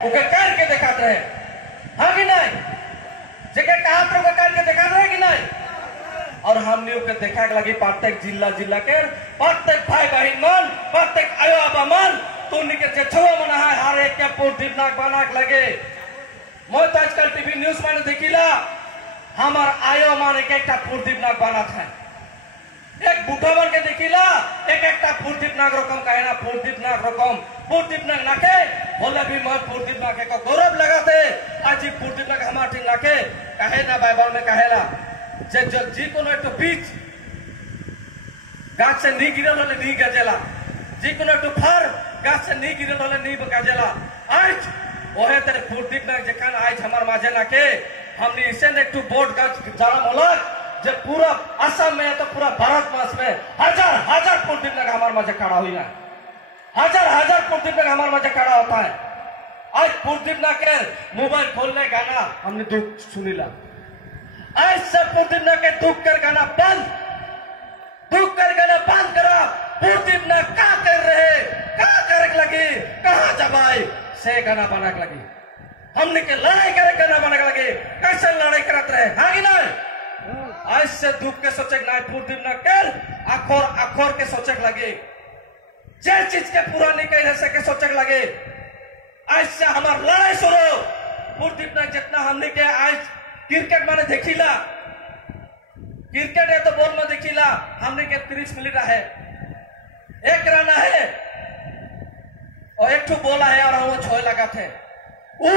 Okay करके दिखाते रहे, हाँ कि नहीं? जगह कहा तो करके दिखाते रहे कि नहीं? और हमने ओके देखा के लगी प्रत्येक जिला के प्रत्येक भाई बहन मन प्रत्येक आयो आबा मन तो निके जे छवा मन हर एक के पोर्टिव नाक बना के लगे। मैं तो आजकल टीवी न्यूज में देखिला हमार आयो मान एक एक पोर्टिव नाक बना था, एक बूढ़ा मन के देखिला एक एक पोर्टिव नाक रकम कहे ना पोर्टिव नाक रकम पोर्टिव नाक नाके बोले भी मैं पोर्टिव नाके का गौरव लगाते आज पोर्टिव नाक हमारे ठीक नाके कहे ना बाइबल में कहेला जे जी कोनो एक बीज गाछ से नी गिरल होले नी गजेला, जी कोनो एक फर गाछ से नी गिरल होले नी गजेला। आज ओहे तेरे पोर्टिव नाक जखन आज हमार माजे नाके हमने इसे ने टू बोर्ड गाछ जारा मोलक जे पूरा असम में तो पूरा भारत मास में हजार हजार पोर्टिव नाक हमार माजे खड़ा हुई है, हजार हजार पोर्टिव नाक हमार माजे खड़ा होता है। आज पोर्टिव नाक मोबाइल खोलने गाना हमने दुख सुनीला, आज सब पोर्टिव नाक दुख कर गाना बंद, दुख कर गाना बंद करा। पोर्टिव नाक क्या कर रहे, क्या करे लगी, कहाँ जबाई से गाना बना के लगी, हमने के लड़ाई करे गाना बना के लगी, कैसे लड़ाई करते रहे, हाँ कि नहीं? आज से दुख के सोचे नहीं पोर्टिव नाक कर अखोर अखोर के सोचे लगे, जे चीज के पूरा नहीं कह सके सोचे लगे। आज से हमार लड़ाई शुरू पोर्टिव नाक जितना हमने के आज क्रिकेट माने देखिला, क्रिकेट है तो बॉल में देखिला हमने के 30 मिनट है, एक रन है और एक ठो बॉल है और वो 6 लगा थे, वो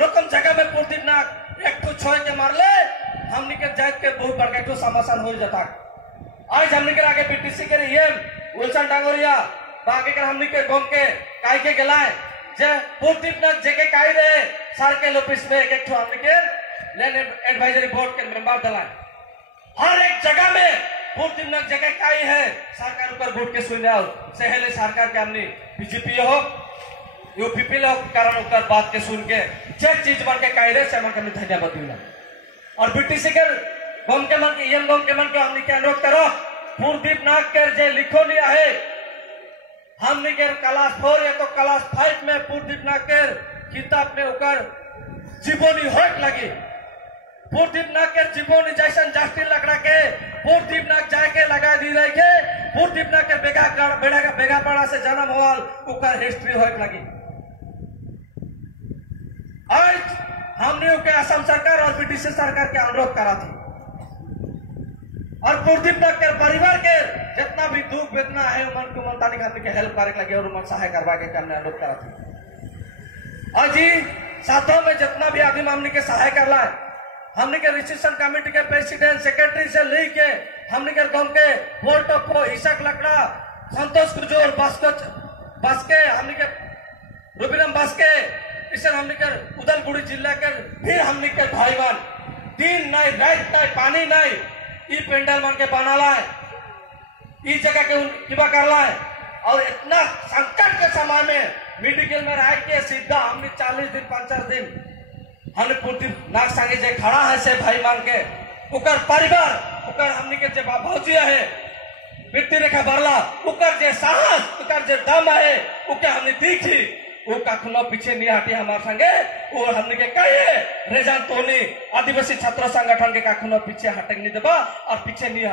रकम जगह में पोर्टिव नाक एक ठो 6 के मार ले हमने के जात के बहुत बड़का ठो समासान हो जाता। आज हमने के आगे बीटीसी के ये विल्सन डांगोरिया बाकी के हमने के गम के काई के गलाए जे पोर्टिव नाक जगह काई रहे सर्कल ऑफिस में एक ठो हमने के लैंड एडवाइजरी बोर्ड के मेंबर दलाए, हर एक जगह में पोर्टिव नाक जगह काई है सरकार ऊपर वोट के सुने आओ सहेले सरकार के हमने बीजेपी हो यूपीपी हो कारण ऊपर बात के सुन के जे चीज बन के काई रहे से मन के धन्यवाद दिला। और बीटीसी के गम के मन के यम गम के मन के हमने के अनुरोध करो पोर्टिव नाक के जे लिखो लिया है हमने के क्लास 4 या तो क्लास 5 में पोर्टिव नाक के किताब में उकर जीवनी होट लगी, पोर्टिव नाक के जीवनी जैसन जास्ती लग रहा के पोर्टिव नाक जाके लगा दी रही के पोर्टिव नाक के बेगा पड़ा से जन्म हुआ उकर हिस्ट्री होट लगी। आज हमने के असम सरकार और बीटीसी सरकार के अनुरोध करा थी और पोर्टिव नाक के परिवार के जितना भी दुख वेदना है मन को मन तालिक हमने के हेल्प करे लगे और मन सहाय करवा के हमने अनुरोध करा थी। और जी साथों में जितना भी आदमी हमने के सहाय कर ला हमने के रिसेप्शन कमेटी के प्रेसिडेंट सेक्रेटरी से लेके हमने के गांव के बोर्ड ऑफ ईशक लकड़ा संतोष कुजोर बास्के हमने के रूबीराम बास्के इसे हमने के उदलगुड़ी जिला के फिर हमने के भाईवान दिन नहीं रात नहीं पानी नहीं ई पेंडल मान के बना ला इस जगह के किबा कर ला और इतना संकट के समय में मेडिकल में रह के सीधा हमने 40 दिन 50 दिन हमने पोर्टिव नाक संगे जे खड़ा है से भाई मान के उकर परिवार उकर हमने के जे भौजिया है वृत्ति रेखा भरला उकर जे साहस उकर जे दम है उके हमने देखी वो कखनो पीछे नहीं हटी हमारे संगे वो हमने के कहे रेजान तोनी आदिवासी छात्र संगठन के कखनो पीछे हटक नहीं देबा और पीछे नहीं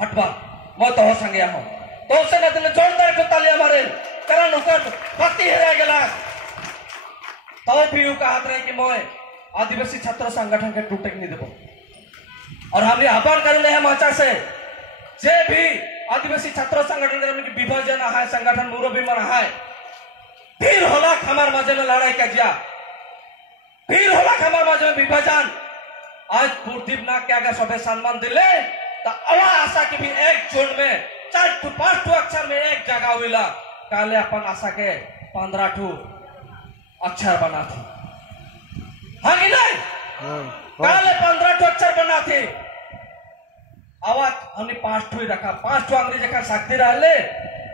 हटवा मैं तो हो संगे हूं तो उसे न दिल जोरदार को ताली हमारे कारण उकर पति है गला तो भी का हाथ रहे कि मैं आदिवासी छात्र संगठन के टूटक नहीं देबो और हमने आह्वान कर ले हम आचा से जे भी आदिवासी छात्र संगठन के विभाजन है संगठन मुरब्बी मन है फिर होला हमार मजे में लड़ाई कजिया फिर होला हमार मजे में विभाजन आज पोर्टिव नाक के अगर सबे सम्मान दिले तो अवा आशा की भी एक जोड़ में 4 to 5 अक्षर में एक जगह हुईला काले अपन आशा के 15 अक्षर बना थी, हाँ कि नहीं? काले 15 अक्षर बना थी आवाज हमने 5 ही रखा 5 अंग्रेजी का शक्ति रहले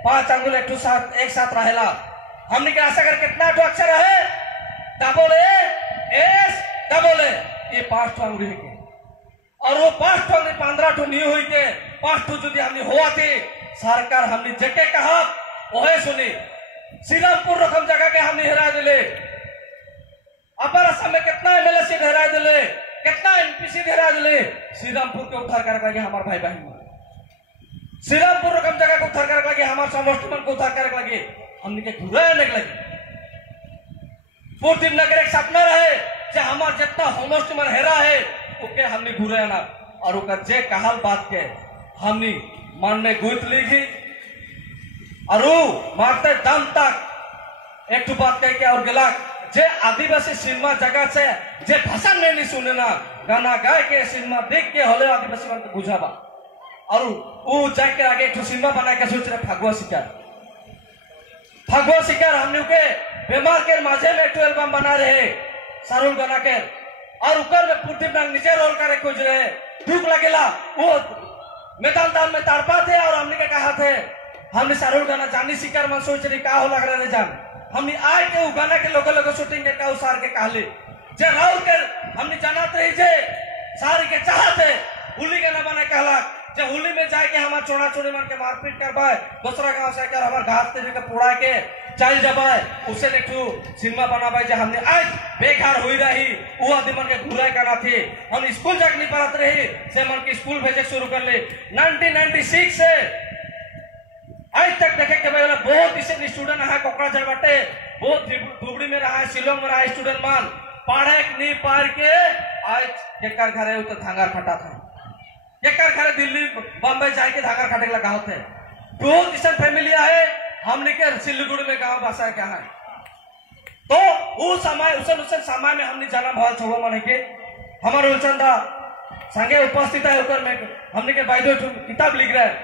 5 अंगुल एक साथ रहेला हमने क्या आशा कर कितना अक्षर है डबल एस डबल ए ये 5 अंग्रेजी के और वो 5 अंग्रेजी 15 नहीं हुई के 5 जो हमने हुआ थी सरकार हमने जेके कहा वो सुनी श्रीरामपुर रकम जगह के हमने हिरा दिले सीधे राजले श्रीरामपुर के उद्धार करके लगे हमारे भाई बहन, श्रीरामपुर रकम जगह को उद्धार करके लगे, हमारे समष्टि को उद्धार करके लगे, हमने के घुराने लगे। पूर्ति नगर एक सपना रहे जे हमार जितना समष्टि मन हेरा है ओके हमने घुरे ना, और ओकर जे कहल बात के हमने मन में गुथ ली और मारते दम तक एक बात कह के और गला जे आदिवासी सिनेमा जगह से जे भाषण में नहीं सुने ना, गाना गाय के सिनेमा देख के होले आदिवासी मन को बुझावा, और वो जाके आगे एक सिनेमा बना के सोच रहे फगुआ शिकार, फगुआ शिकार हमने के बीमार के माझे में 12 एल्बम बना रहे सारुल गाना के, और ऊपर में पूर्ति नाग नीचे रोल करे खोज रहे, दुख लगेला वो मैदान में तड़पा थे, और हमने के कहा थे हमने सारुल गाना जानी शिकार मन सोच रही का हो लग रहे जान, हमने आए के गाना के लोगों शूटिंग के उसार के कहले जे राहुल के हमने जाना थे जे सारी के चाहते होली के न बने कहला जे होली में जाके हमार चोरा चोरी मन के मारपीट करवाए, दूसरा गांव से कर हमार घास तेरे के पुड़ा के चल जबाए, उसे नेठू सिनेमा बनाबाई जे हमने आज बेकार हुई रही वो आदि मन के घुराए करना थे, हम स्कूल जाके नहीं पढ़ाते रही से मन के स्कूल भेजे शुरू कर ले। 1996 से आज तक देखे के भाई बहुत इसे स्टूडेंट है कोकराझार बाटे, बहुत धुबड़ी में रहा है, शिलोंग में रहा है स्टूडेंट मान पढ़े नहीं पार के आज केकर घरे तो धांगर खटा था, केकर घरे दिल्ली बम्बई जाके धांगर खटे लगा होते, बहुत इसे फैमिली है हमने के सिलीगुड़ी में गांव बसा क्या है, तो वो समय उस समय में हमने जन्म हॉल छो मन के हमारे उलचंदा संगे उपस्थित है ऊपर में हमने के बाइदो किताब लिख रहे हैं,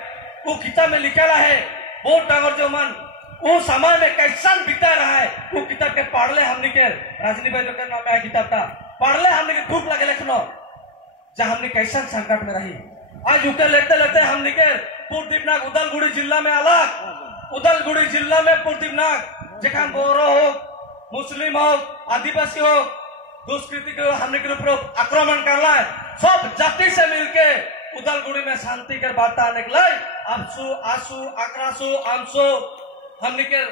वो किताब में लिखा है बहुत डांगर जो मन वो समय में कैसा बीता रहा है, वो किताब के पढ़ ले हमने के राजनी भाई के नाम है किताब का पढ़ ले हमने के खूब लगे लिखनो जहाँ हमने कैसा संकट में रही, आज उके लेते लेते हमने के पूर्दीपनाग उदलगुड़ी जिला में अलग, उदलगुड़ी जिला में पूर्दीपनाग जखान बोरो हो मुस्लिम हो आदिवासी हो दुष्कृति के हमने के ऊपर आक्रमण कर रहा है, सब जाति से मिलके उदलगुड़ी में शांति के वार्ता निकले, आंसू आंसू आक्रासू आंसू हमने के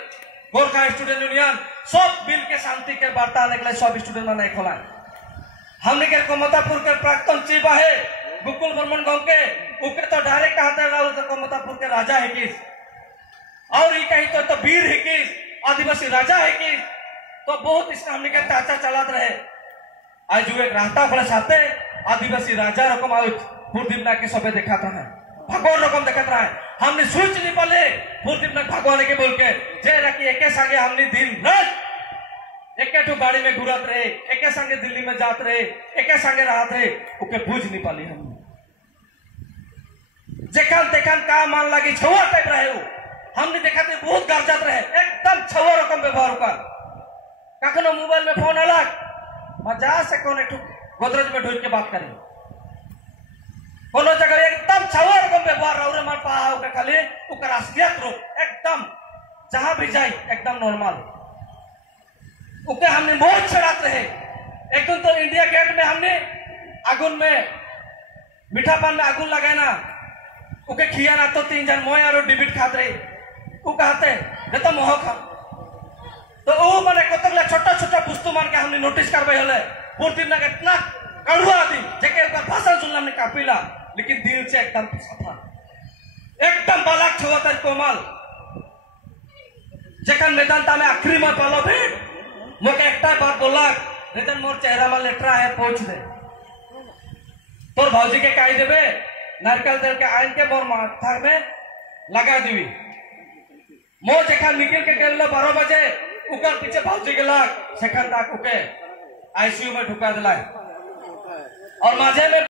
गोरखा स्टूडेंट यूनियन सब मिल के शांति के वार्ता निकले, सब स्टूडेंट ने खोला, हमने के कोमतापुर के प्राक्तन चीफ है गोकुल बर्मन गांव के उके तो डायरेक्ट कहते राहुल तो कोमतापुर के राजा है किस, और ये कहीं तो वीर है किस, आदिवासी राजा है किस, तो बहुत इसने हमने के चाचा चलाते रहे, आज जो एक रहता बड़े साथे आदिवासी राजा रकम पूर्दीपना के सबे दिखाता है, भगवान रकम दिखाता है, हमने सोच नहीं पाले पूर्दीपना भगवान के बोल के जे रखी एक संगे हमने दिन रात एक गाड़ी में घुरत रहे, एक संगे दिल्ली में जात रहे, एक संगे रहत रहे, उके बुझ नहीं पाली हमने, जेखन तेखन का मान लगी छुआ टाइप रहे हो, हमने देखा थे बहुत गरजत रहे, एकदम छुआ रकम व्यवहार कर, कखनो मोबाइल में फोन अलग मजा से कौन एक गोदरेज में ढूंढ के बात करें, कोनो जगह एकदम छुआ रकम व्यवहार रहा मार पहा उके खाली उकर असलियत रूप एकदम जहां भी जाए एकदम नॉर्मल, उके हमने बहुत छड़ात रहे, एक दिन तो इंडिया गेट में हमने आगुन में मीठा पान में आगुन लगाए ना, उके खिया ना तो 3 जन मोय और डिबिट खात रहे, वो कहते जतो मोह खा, तो वो मैंने कतक छोटा छोटा पुस्तु मान के हमने नोटिस करवाई हले, पूर्ति ना इतना कड़ुआ आदि जेके ऊपर भाषण सुनला हमने कापिला, लेकिन दिल से एकदम सफा, एकदम बालक छुआ तर कोमल, जेकन मैदान में आखिरी में पालो भी मोके एक बात बोला रिटर्न मोर चेहरा में लेटरा है पहुंच दे, तोर भौजी के काई देवे नारकल तेल के आयन के मोर माथा में लगा दीवी, मोर जेखन निकल के गेल 12 बजे उकर पीछे भौजी के लाग सेकंड तक उके आईसीयू में ढुका दिला, और माझे में